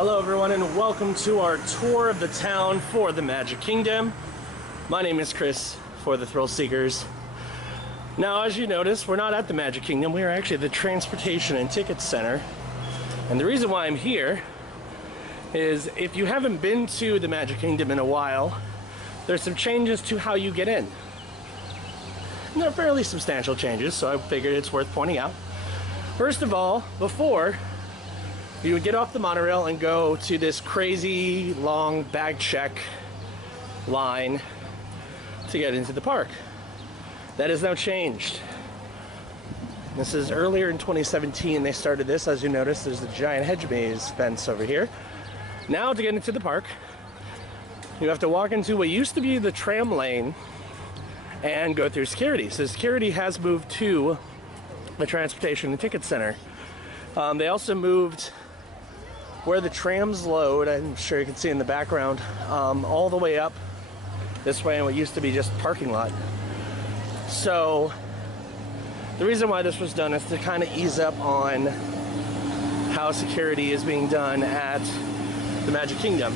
Hello everyone and welcome to our tour of the town for the Magic Kingdom. My name is Chris for the Thrill Seekers. Now as you notice, we're not at the Magic Kingdom, we are actually at the Transportation and Tickets Center. And the reason why I'm here is if you haven't been to the Magic Kingdom in a while, there's some changes to how you get in. And they're fairly substantial changes, so I figured it's worth pointing out. First of all, before, you would get off the monorail and go to this crazy long bag check line to get into the park. That has now changed. This is earlier in 2017 they started this. As you notice, there's a giant hedge maze fence over here. Now to get into the park, you have to walk into what used to be the tram lane and go through security. So security has moved to the Transportation and Ticket Center. They also moved where the trams load, I'm sure you can see in the background, all the way up this way in what used to be just parking lot. So the reason why this was done is to kind of ease up on how security is being done at the Magic Kingdom,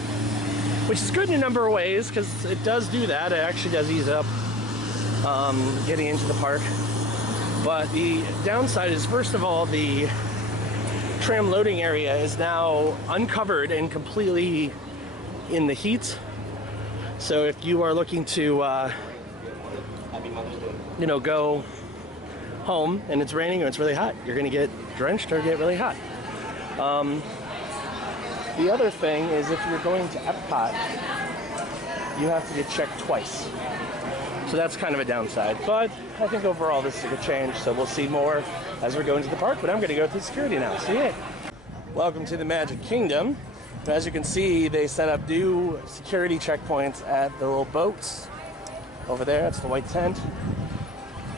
which is good in a number of ways because it does do that. It actually does ease up getting into the park. But the downside is, first of all, the tram loading area is now uncovered and completely in the heat. So if you are looking to go home and it's raining or it's really hot, you're gonna get drenched or get really hot. The other thing is if you're going to Epcot, you have to get checked twice. So that's kind of a downside, but I think overall this is a good change, so we'll see more as we're going to the park, but I'm going to go through security now, so yeah. Welcome to the Magic Kingdom. As you can see, they set up new security checkpoints at the little boats over there. That's the white tent.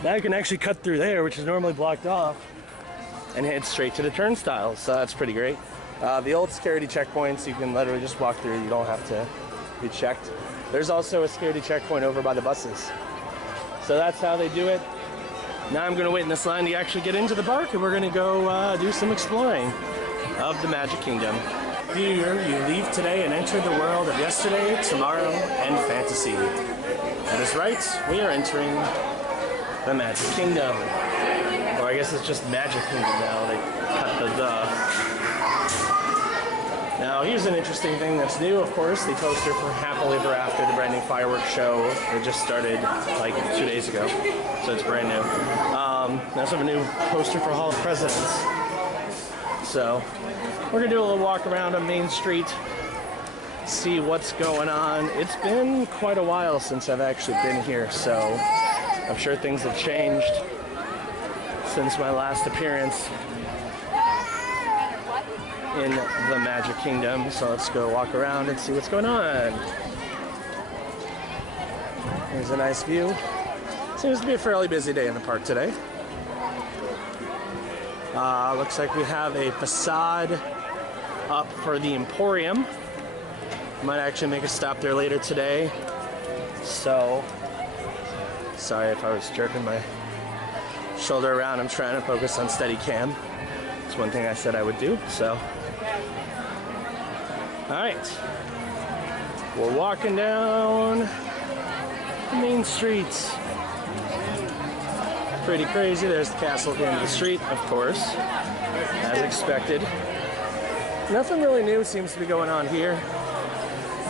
Now you can actually cut through there, which is normally blocked off, and head straight to the turnstiles, so that's pretty great. The old security checkpoints, you can literally just walk through, you don't have to be checked. There's also a security checkpoint over by the buses. So that's how they do it. Now I'm gonna wait in this line to actually get into the park, and we're gonna go do some exploring of the Magic Kingdom. Here you leave today and enter the world of yesterday, tomorrow, and fantasy. That is right, we are entering the Magic Kingdom. Or I guess it's just Magic Kingdom now, they cut the duh. Now here's an interesting thing that's new, of course, the poster for Happily Ever After, the brand new fireworks show. It just started like 2 days ago, so it's brand new. They also have a new poster for Hall of Presidents. So we're gonna do a little walk around on Main Street, see what's going on. It's been quite a while since I've actually been here, so I'm sure things have changed since my last appearance in the Magic Kingdom. So let's go walk around and see what's going on. Here's a nice view. Seems to be a fairly busy day in the park today. Looks like we have a facade up for the Emporium. Might actually make a stop there later today. So, sorry if I was jerking my shoulder around. I'm trying to focus on Steadicam. It's one thing I said I would do, so. Alright. We're walking down Main Street. Pretty crazy. There's the castle at the end of the street, of course, as expected. Nothing really new seems to be going on here.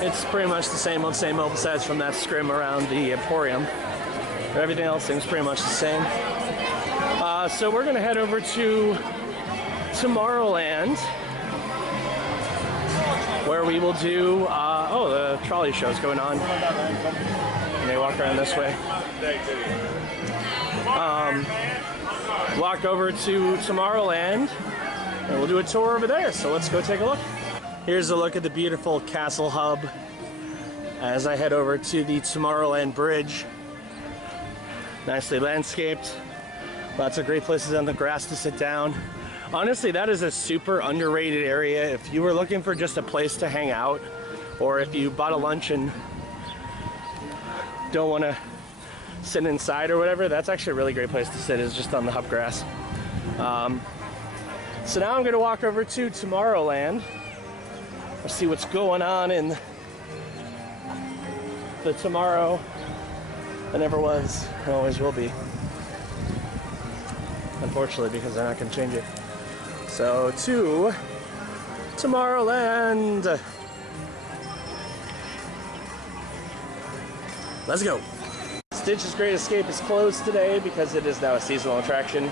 It's pretty much the same old, besides from that scrim around the Emporium. But everything else seems pretty much the same. So we're gonna head over to Tomorrowland, where we will do, the trolley show's going on. And they walk around this way. Walk over to Tomorrowland, and we'll do a tour over there, so let's go take a look. Here's a look at the beautiful Castle Hub as I head over to the Tomorrowland Bridge. Nicely landscaped. Lots of great places on the grass to sit down. Honestly, that is a super underrated area. If you were looking for just a place to hang out, or if you bought a lunch and don't want to sit inside or whatever, that's actually a really great place to sit, is just on the hub grass. So now I'm going to walk over to Tomorrowland or see what's going on in the tomorrow that never was and always will be. Unfortunately, because they're not going to change it. So, to Tomorrowland. Let's go. Stitch's Great Escape is closed today because it is now a seasonal attraction.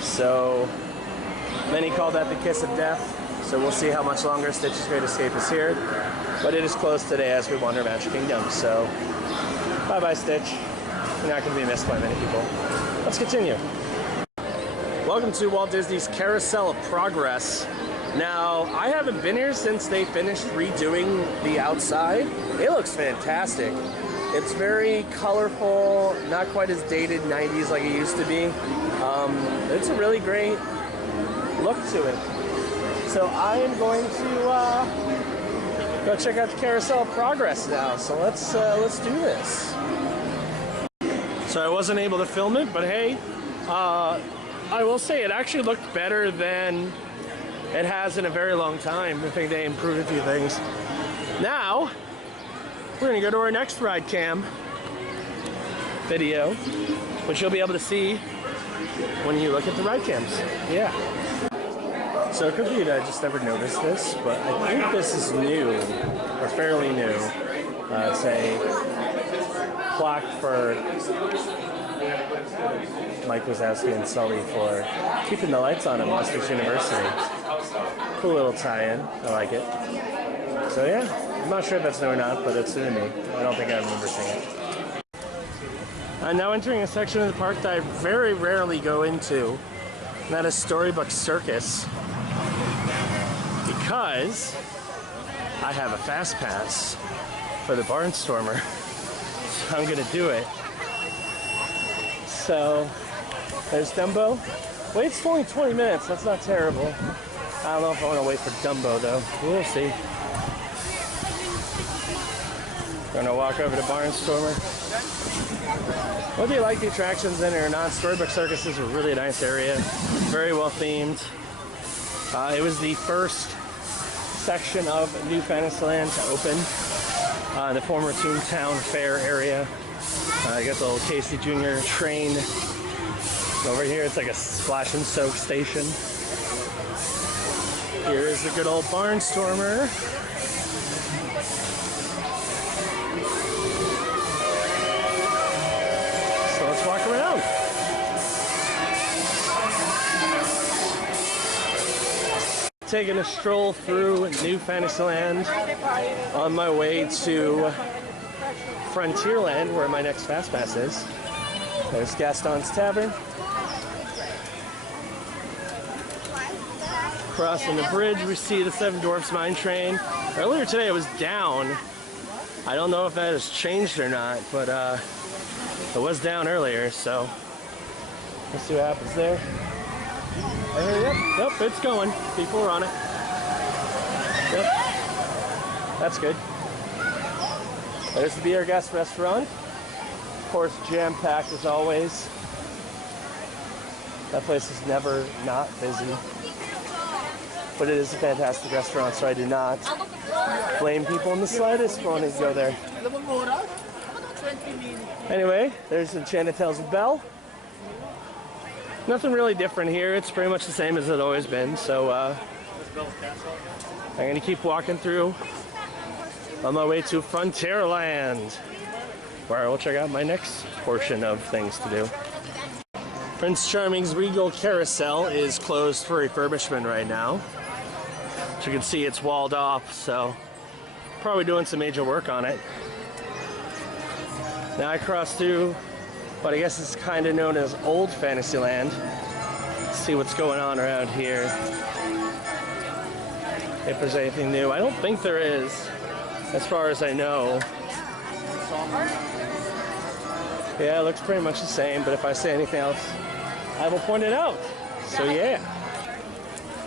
So, many call that the kiss of death. So we'll see how much longer Stitch's Great Escape is here. But it is closed today as we wander Magic Kingdom. So, bye-bye, Stitch. You're not going to be missed by many people. Let's continue. Welcome to Walt Disney's Carousel of Progress. Now, I haven't been here since they finished redoing the outside. It looks fantastic. It's very colorful, not quite as dated 90s like it used to be. It's a really great look to it. So I am going to go check out the Carousel of Progress now. So let's do this. So I wasn't able to film it, but hey, I will say it actually looked better than it has in a very long time. I think they improved a few things. Now, we're gonna go to our next ride cam video, which you'll be able to see when you look at the ride cams. Yeah. So it could be that I just never noticed this, but I think this is new, or fairly new. It's a plaque for Mike Wazowski and Sully for keeping the lights on at Monsters University. Cool little tie-in. I like it. So yeah, I'm not sure if that's new or not, but it's new to me. I don't think I remember seeing it. I'm now entering a section of the park that I very rarely go into, and that is Storybook Circus. Because I have a fast pass for the Barnstormer. So I'm gonna do it. So there's Dumbo. Wait's only 20 minutes, that's not terrible. I don't know if I want to wait for Dumbo though. We'll see. Gonna walk over to Barnstormer. Whether you like the attractions in or not, Storybook Circus is a really nice area. Very well themed. It was the first section of New Fantasyland to open. The former Toontown Fair area. You got the old Casey Jr. train. Over here, it's like a splash and soak station. Here is the good old Barnstormer. So let's walk around. Taking a stroll through New Fantasyland on my way to Frontierland, where my next Fast Pass is. There's Gaston's Tavern. Crossing the bridge, we see the Seven Dwarfs Mine Train. Earlier today it was down. I don't know if that has changed or not, but it was down earlier, so let's see what happens there. Yep, it's going. People are on it. Yep, that's good. There's the Be Our Guest restaurant. Of course, jam-packed as always. That place is never not busy. But it is a fantastic restaurant, so I do not blame people in the slightest for wanting to go there. Anyway, there's Enchanted Tales of Belle. Nothing really different here. It's pretty much the same as it's always been. So I'm going to keep walking through on my way to Frontierland, where I will check out my next portion of things to do. Prince Charming's Regal Carousel is closed for refurbishment right now. As you can see, it's walled off, so probably doing some major work on it. Now I cross through what I guess is kind of known as Old Fantasyland. Let's see what's going on around here. If there's anything new. I don't think there is, as far as I know. Yeah, it looks pretty much the same, but if I say anything else, I will point it out. So yeah.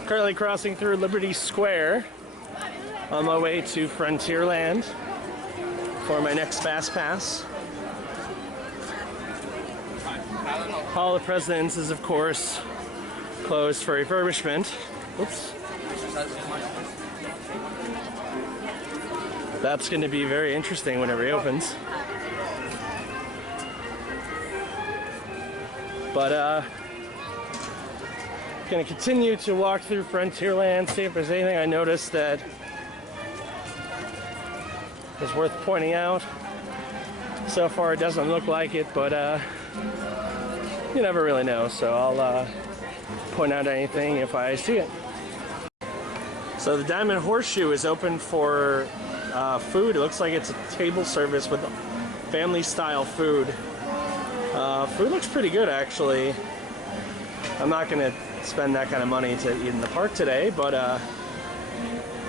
Currently crossing through Liberty Square on my way to Frontierland for my next Fast Pass. Hall of Presidents is, of course, closed for refurbishment. Oops. That's going to be very interesting when it reopens. But going to continue to walk through Frontierland, see if there's anything I noticed that is worth pointing out. So far it doesn't look like it, but you never really know, so I'll point out anything if I see it. So the Diamond Horseshoe is open for food. It looks like it's a table service with family style food. Food looks pretty good, actually. I'm not gonna spend that kind of money to eat in the park today, but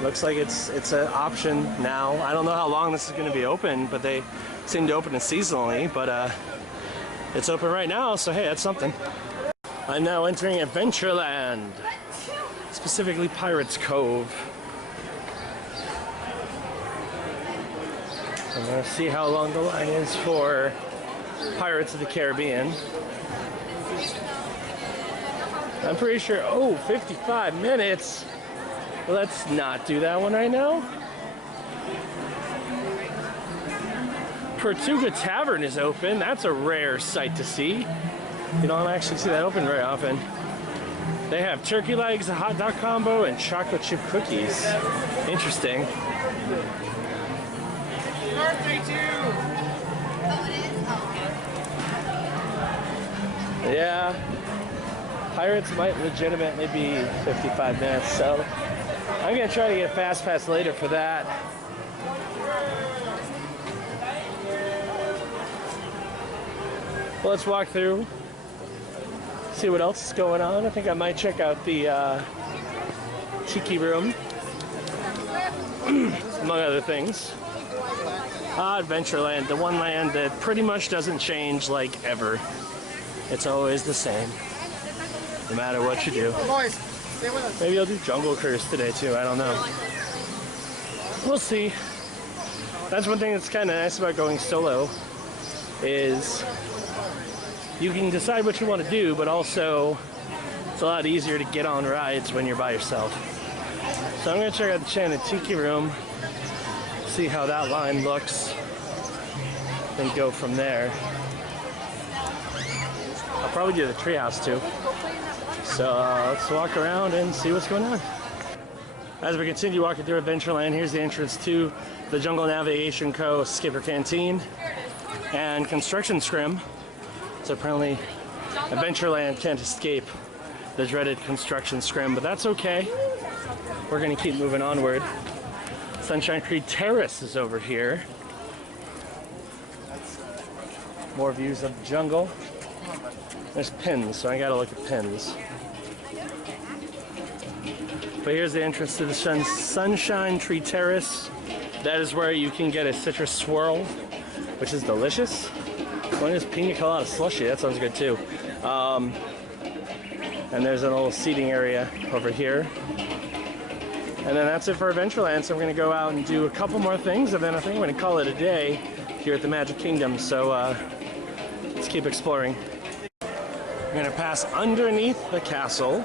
looks like it's an option now. I don't know how long this is going to be open, but they seem to open it seasonally, but it's open right now, so hey, that's something. I'm now entering Adventureland, specifically Pirates Cove. I'm going to see how long the line is for Pirates of the Caribbean. I'm pretty sure, oh, 55 minutes. Let's not do that one right now. Tortuga Tavern is open. That's a rare sight to see. You don't actually see that open very often. They have turkey legs, a hot dog combo, and chocolate chip cookies. Interesting. Yeah. Pirates might legitimately be 55 minutes, so I'm gonna try to get a fast pass later for that. Well, let's walk through, see what else is going on. I think I might check out the Tiki Room, among other things. Adventureland, the one land that pretty much doesn't change like ever. It's always the same, no matter what you do. Maybe I'll do Jungle Cruise today too, I don't know. We'll see. That's one thing that's kind of nice about going solo, is you can decide what you want to do, but also it's a lot easier to get on rides when you're by yourself. So I'm going to check out the Enchanted Tiki Room, see how that line looks, and go from there. I'll probably do the treehouse too. So let's walk around and see what's going on. As we continue walking through Adventureland, here's the entrance to the Jungle Navigation Co. Skipper Canteen and Construction Scrim. So apparently Adventureland can't escape the dreaded Construction Scrim, but that's okay. We're gonna keep moving onward. Sunshine Creek Terrace is over here. More views of the jungle. There's pins, so I gotta look at pins. But here's the entrance to the Sunshine Tree Terrace. That is where you can get a citrus swirl, which is delicious. One is pina colada slushy, that sounds good too. And there's a little seating area over here. And then that's it for Adventureland, so I'm gonna go out and do a couple more things, and then I think I'm gonna call it a day here at the Magic Kingdom, so let's keep exploring. I'm gonna pass underneath the castle,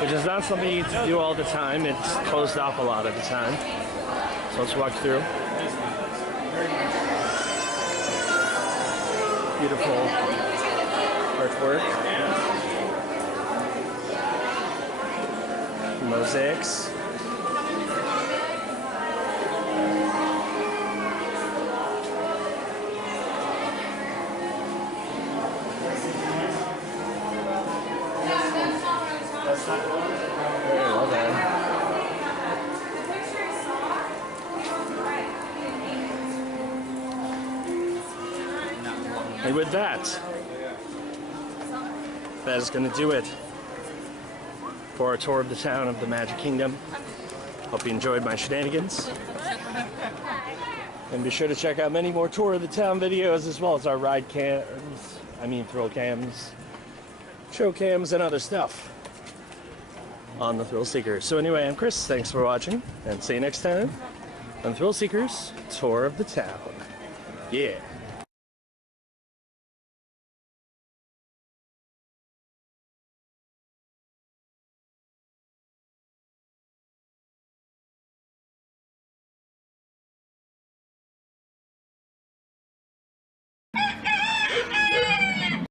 which is not something you get to do all the time. It's closed off a lot of the time. So let's walk through. Beautiful artwork. Mosaics. Very well done. And with that, that is going to do it for our tour of the town of the Magic Kingdom. Hope you enjoyed my shenanigans. And be sure to check out many more tour of the town videos, as well as our ride cams, thrill cams, show cams, and other stuff on the Thrill Seekers. So anyway, I'm Chris. Thanks for watching, and see you next time on Thrill Seekers Tour of the Town. Yeah.